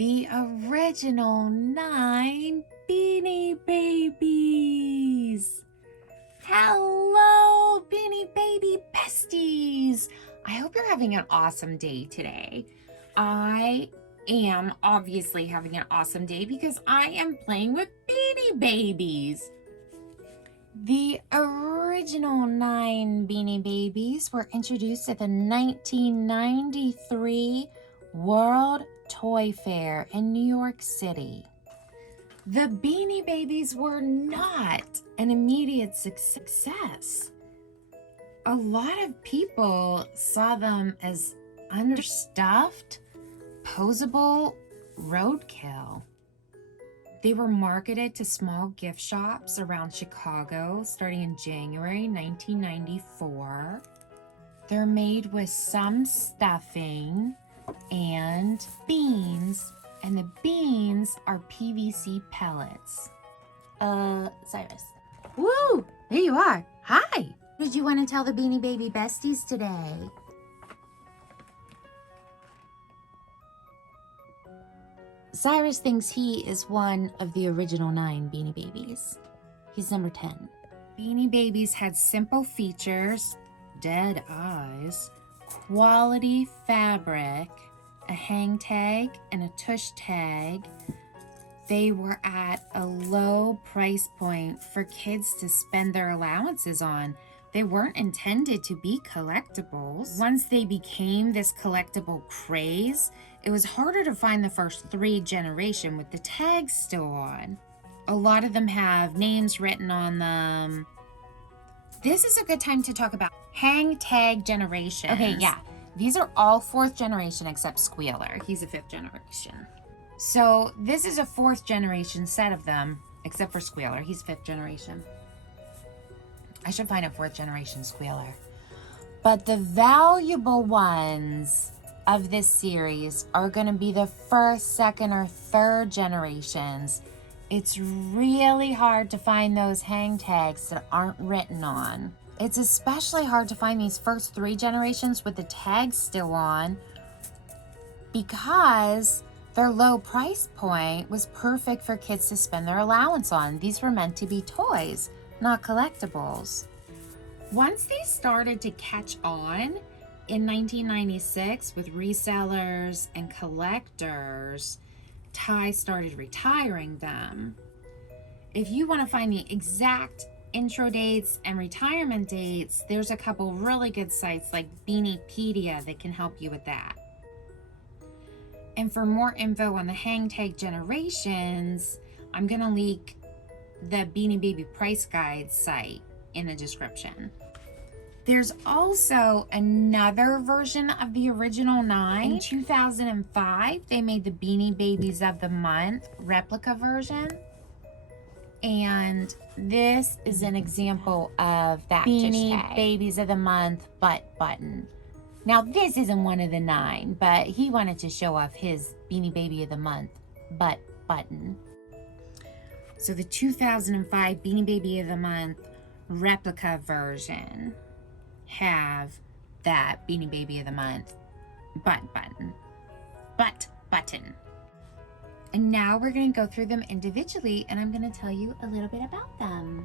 the original 9 Beanie Babies. Hello, Beanie Baby besties. I hope you're having an awesome day today. I am obviously having an awesome day because I am playing with Beanie Babies. The original 9 Beanie Babies were introduced at the 1993 World Toy Fair in New York City. The Beanie Babies were not an immediate success. A lot of people saw them as understuffed, posable roadkill. They were marketed to small gift shops around Chicago starting in January 1994. They're made with some stuffing and beans, and the beans are PVC pellets. Cyrus. Woo! There you are. Hi! What did you want to tell the Beanie Baby besties today? Cyrus thinks he is one of the original 9 Beanie Babies. He's number 10. Beanie Babies had simple features, dead eyes, quality fabric, a hang tag, and a tush tag. They were at a low price point for kids to spend their allowances on. They weren't intended to be collectibles. Once they became this collectible craze, it was harder to find the first 3 generation with the tags still on. A lot of them have names written on them. This is a good time to talk about hang tag generations. Okay, yeah. These are all 4th generation except Squealer. He's a 5th generation. So this is a 4th generation set of them, except for Squealer. He's 5th generation. I should find a 4th generation Squealer. But the valuable ones of this series are going to be the 1st, 2nd, or 3rd generations. It's really hard to find those hang tags that aren't written on. It's especially hard to find these first 3 generations with the tags still on because their low price point was perfect for kids to spend their allowance on. These were meant to be toys, not collectibles. Once they started to catch on in 1996 with resellers and collectors, Ty started retiring them. If you want to find the exact intro dates and retirement dates, there's a couple really good sites like BEANIEPEDIA that can help you with that. And for more info on the hang tag generations, I'm going to link the Beanie Baby Price Guide site in the description. There's also another version of the original 9. In 2005, they made the Beanie Babies of the Month replica version. And this is an example of that Beanie Babies of the Month butt button. Now, this isn't one of the 9, but he wanted to show off his Beanie Baby of the Month butt button. So the 2005 Beanie Baby of the Month replica version have that Beanie Baby of the Month butt button. And now we're going to go through them individually, and I'm going to tell you a little bit about them.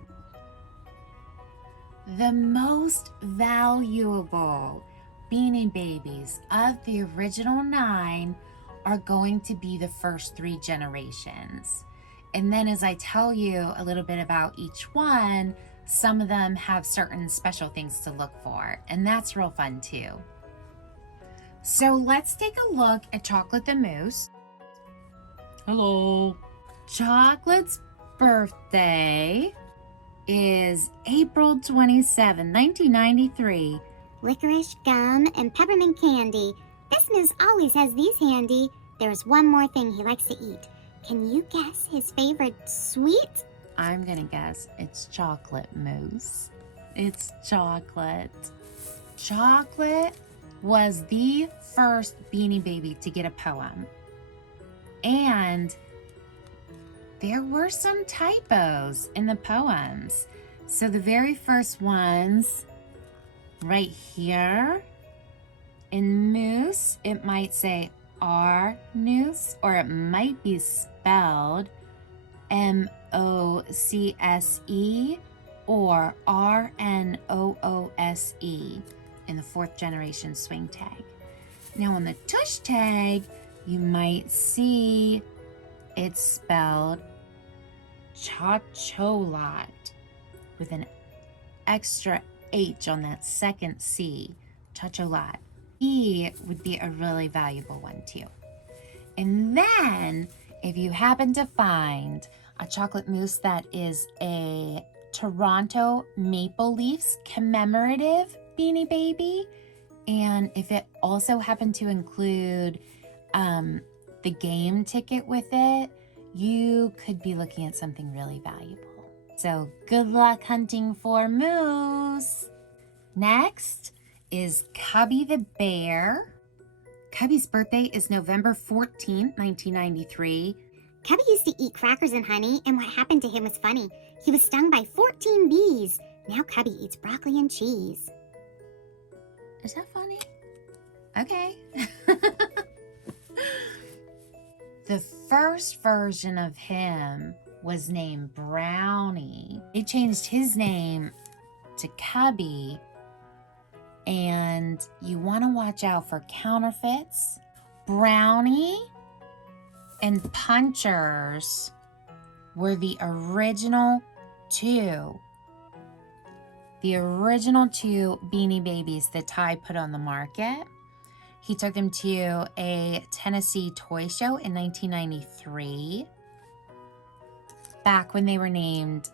The most valuable Beanie Babies of the original 9 are going to be the first 3 generations. And then as I tell you a little bit about each one, some of them have certain special things to look for, and that's real fun too. So let's take a look at Chocolate the Moose. Hello. Chocolate's birthday is April 27, 1993. Licorice, gum, and peppermint candy. This moose always has these handy. There's one more thing he likes to eat. Can you guess his favorite sweet? I'm gonna guess it's chocolate mousse. It's chocolate. Chocolate was the first Beanie Baby to get a poem. And there were some typos in the poems. So the very first ones, right here, in Moose, it might say Noose, or it might be spelled Mocze or Rnoose in the 4th generation swing tag. Now on the tush tag, you might see it's spelled Chacholot with an extra H on that second C, Chacholot. He would be a really valuable one too. And then if you happen to find a chocolate mousse that is a Toronto Maple Leafs commemorative Beanie Baby, and if it also happened to include the game ticket with it, you could be looking at something really valuable. So good luck hunting for moose. Next is Cubbie the bear. Cubbie's birthday is November 14th, 1993. Cubbie used to eat crackers and honey, and what happened to him was funny. He was stung by 14 bees. Now Cubbie eats broccoli and cheese. Is that funny? Okay. The first version of him was named Brownie. They changed his name to Cubbie, and you want to watch out for counterfeits. Brownie and Punchers were the original two. The original two Beanie Babies that Ty put on the market. He took them to a Tennessee toy show in 1993, back when they were named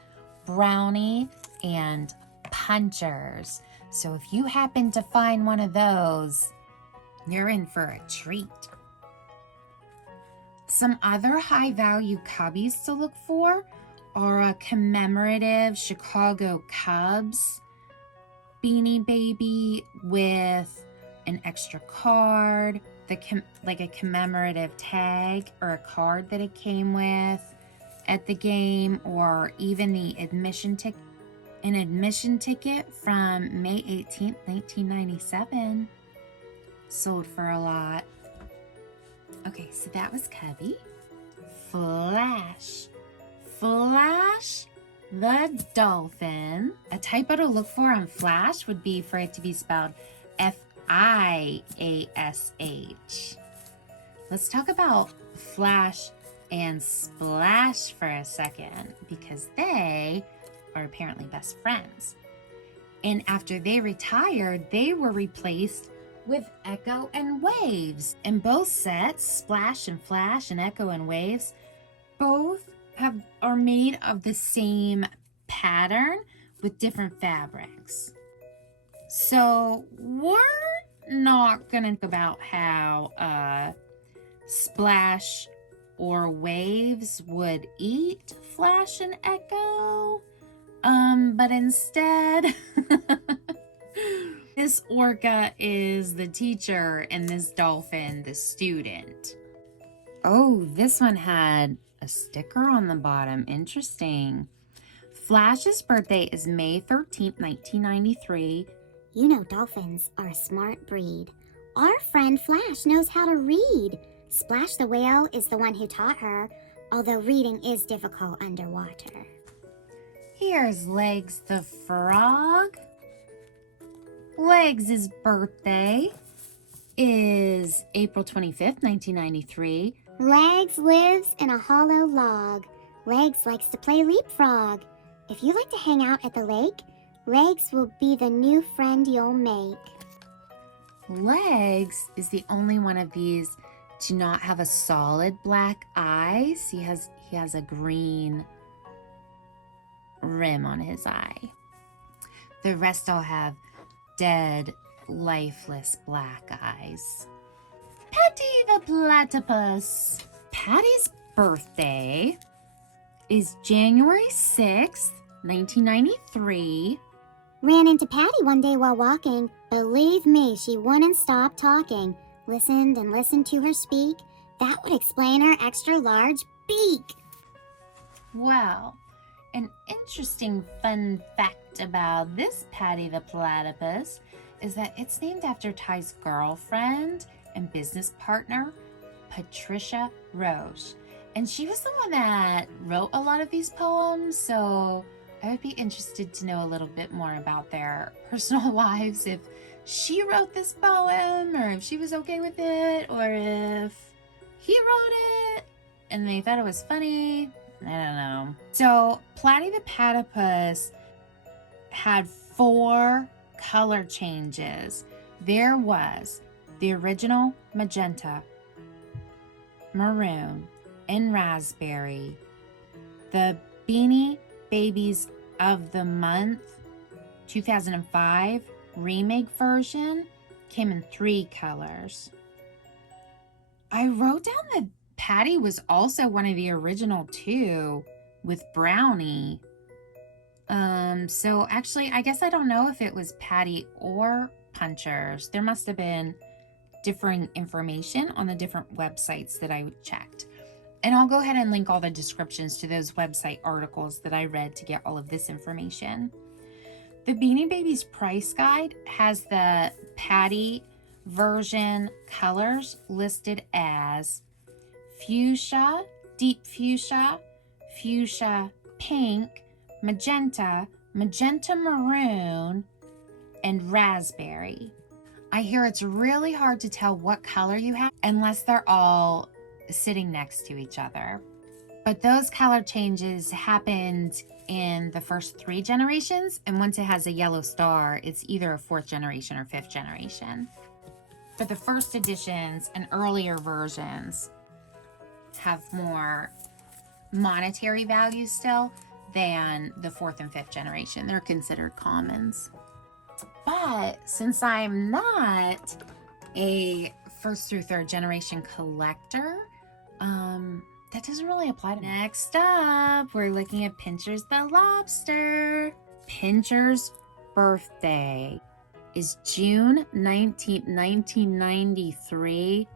Brownie and Punchers. So if you happen to find one of those, you're in for a treat. Some other high-value Cubbies to look for are a commemorative Chicago Cubs Beanie Baby with an extra card, like a commemorative tag or a card that it came with at the game, or even the admission ticket. An admission ticket from May 18th, 1997. Sold for a lot. Okay, so that was Cubbie. Flash the dolphin. A typo to look for on Flash would be for it to be spelled F-I-A-S-H. Let's talk about Flash and Splash for a second, because they are apparently best friends. And after they retired, they were replaced with Echo and Waves. And both sets, Splash and Flash and Echo and Waves, both are made of the same pattern with different fabrics. So we're not gonna think about how Splash or Waves would eat Flash and Echo, but instead this orca is the teacher and this dolphin the student. Oh, this one had a sticker on the bottom. Interesting. Flash's birthday is May 13th, 1993. You know dolphins are a smart breed. Our friend Flash knows how to read. Splash the whale is the one who taught her, although reading is difficult underwater. Here's Legs the frog. Legs' birthday is April 25th, 1993. Legs lives in a hollow log. Legs likes to play leapfrog. If you like to hang out at the lake, Legs will be the new friend you'll make. Legs is the only one of these to not have a solid black eye. He has a green rim on his eye. The rest all have dead, lifeless black eyes. Patti the platypus. Patti's birthday is January 6th, 1993. Ran into Patti one day while walking. Believe me, she wouldn't stop talking. Listened and listened to her speak. That would explain her extra large beak. Well, an interesting fun fact about this Patti the platypus is that it's named after Ty's girlfriend and business partner, Patricia Roche. And she was the one that wrote a lot of these poems, so I would be interested to know a little bit more about their personal lives, if she wrote this poem, or if she was okay with it, or if he wrote it and they thought it was funny. I don't know. So Patti the Platypus had 4 color changes. There was the original magenta, maroon, and raspberry. The Beanie Babies of the Month 2005 remake version came in 3 colors. I wrote down that Patti was also one of the original 2 with brownie. So actually, I guess I don't know if it was Patti or Punchers. There must have been differing information on the different websites that I checked. And I'll go ahead and link all the descriptions to those website articles that I read to get all of this information. The Beanie Babies price guide has the Patti version colors listed as fuchsia, deep fuchsia, fuchsia pink, magenta, magenta maroon, and raspberry. I hear it's really hard to tell what color you have unless they're all sitting next to each other. But those color changes happened in the first 3 generations, and once it has a yellow star, it's either a 4th generation or 5th generation. But the first editions and earlier versions have more monetary value still than the 4th and 5th generation. They're considered commons. But since I'm not a 1st through 3rd generation collector, that doesn't really apply to me. Next up, we're looking at Pincher's the lobster. Pincher's birthday is June 19th, 1993.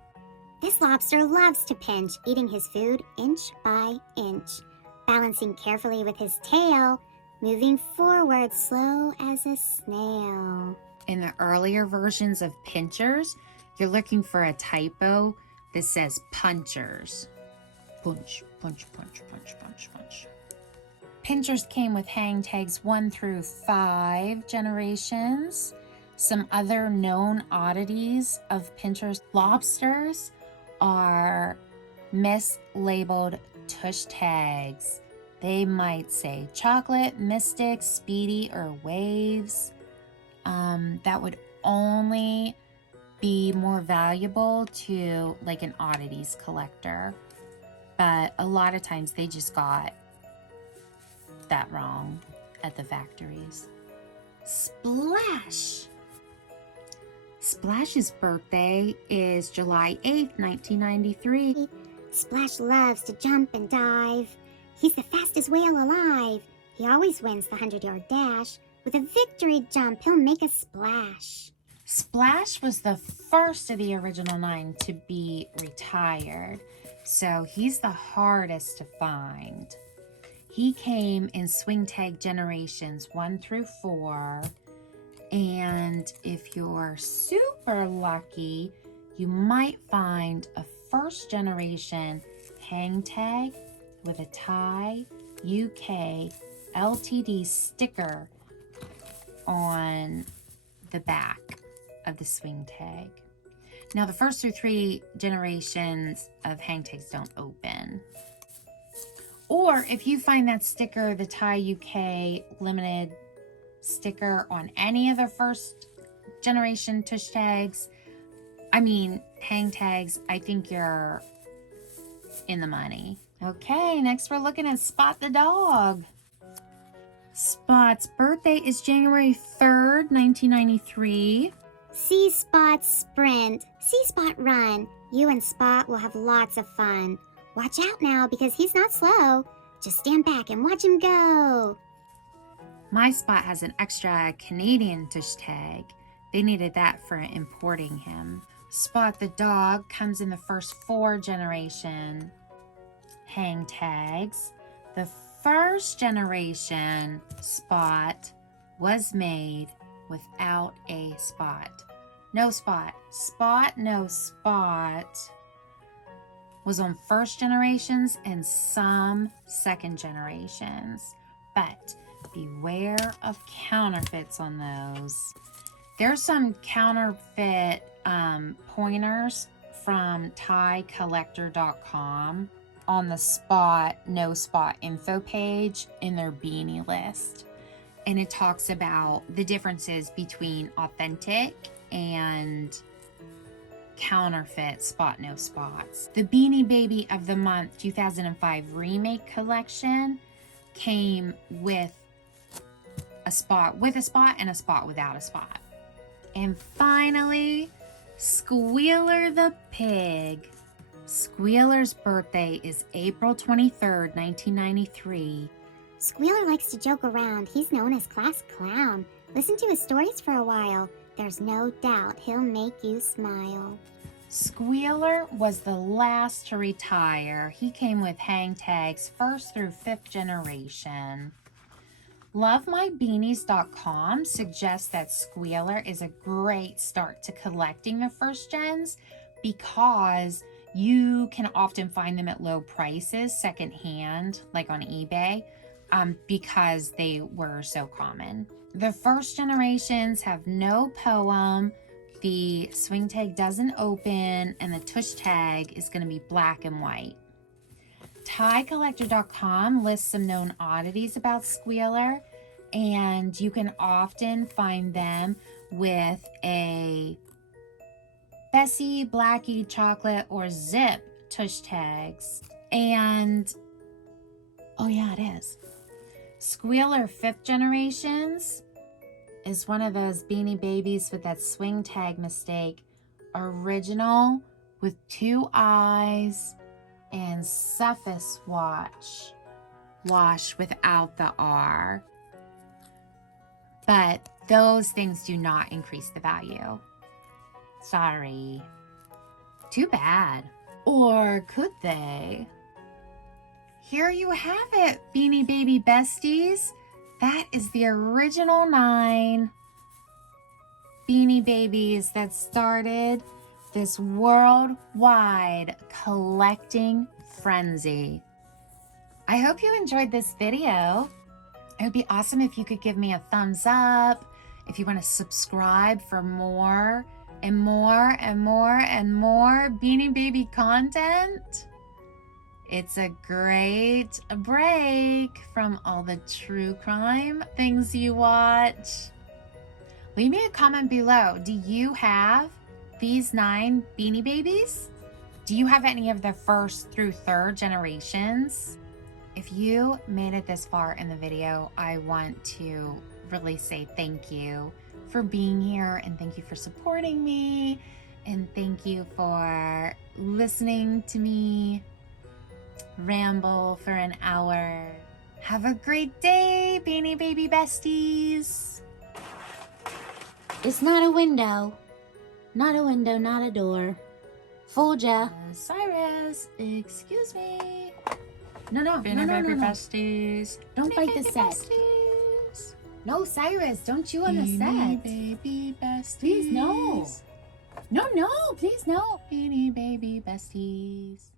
This lobster loves to pinch, eating his food inch by inch, balancing carefully with his tail, moving forward slow as a snail. In the earlier versions of Pinchers, you're looking for a typo that says Punchers. Punch, punch, punch, punch, punch, punch. Pinchers came with hang tags 1 through 5 generations. Some other known oddities of Pincher's lobsters are mislabeled tush tags. They might say chocolate, mystic, speedy, or waves. That would only be more valuable to like an oddities collector. But a lot of times they just got that wrong at the factories. Splash! Splash's birthday is July 8th, 1993. Splash loves to jump and dive. He's the fastest whale alive. He always wins the 100-yard dash. With a victory jump, he'll make a splash. Splash was the first of the original 9 to be retired, so he's the hardest to find. He came in swing tag generations 1 through 4, and if you're super lucky, you might find a 1st generation hang tag with a Thai UK LTD sticker on the back of the swing tag. Now the 1st through 3 generations of hang tags don't open. Or if you find that sticker, the Thai UK limited sticker on any of the 1st generation tush tags, hang tags, I think you're in the money. Okay, next we're looking at Spot the dog. Spot's birthday is January 3rd, 1993. See Spot sprint, see Spot run. You and Spot will have lots of fun. Watch out now because he's not slow. Just stand back and watch him go. My Spot has an extra Canadian tush tag. They needed that for importing him. Spot the dog comes in the first 4 generation hang tags. The 1st generation Spot was made without a spot. No spot. Spot, no spot. was on first generations and some second generations. But beware of counterfeits on those. There's some counterfeit pointers from tiecollector.com on the spot, no spot info page in their beanie list. And it talks about the differences between authentic and counterfeit spot, no spots. The Beanie Baby of the Month 2005 remake collection came with a spot with a spot and a spot without a spot. And finally, Squealer the pig. Squealer's birthday is April 23rd, 1993. Squealer likes to joke around. He's known as class clown. Listen to his stories for a while. There's no doubt he'll make you smile. Squealer was the last to retire. He came with hang tags 1st through 5th generation. LoveMyBeanies.com suggests that Squealer is a great start to collecting the first gens because you can often find them at low prices secondhand, like on eBay, because they were so common. The first generations have no poem, the swing tag doesn't open, and the tush tag is going to be black and white. TieCollector.com lists some known oddities about Squealer, and you can often find them with a Bessie, Blackie, Chocolate, or Zip tush tags. And, oh yeah, it is. Squealer 5th generations is one of those Beanie Babies with that swing tag mistake. Original with 2 eyes and surface wash without the R. But those things do not increase the value. Sorry. Too bad. Or could they? Here you have it, Beanie Baby besties. That is the original 9 Beanie Babies that started this worldwide collecting frenzy. I hope you enjoyed this video. It would be awesome if you could give me a thumbs up, if you want to subscribe for more and more and more and more Beanie Baby content. It's a great break from all the true crime things you watch. Leave me a comment below. Do you have these 9 Beanie Babies? Do you have any of the 1st through 3rd generations? If you made it this far in the video, I want to really say thank you for being here, and thank you for supporting me, and thank you for listening to me ramble for an hour. Have a great day, Beanie Baby besties. It's not a window. Not a window, not a door. Fooled ya. Cyrus, excuse me. No, Beanie Baby besties. Don't bite the set. Besties. No, Cyrus, don't chew on the Beanie set. Baby besties. Please, no. No, please, no. Beanie Baby besties.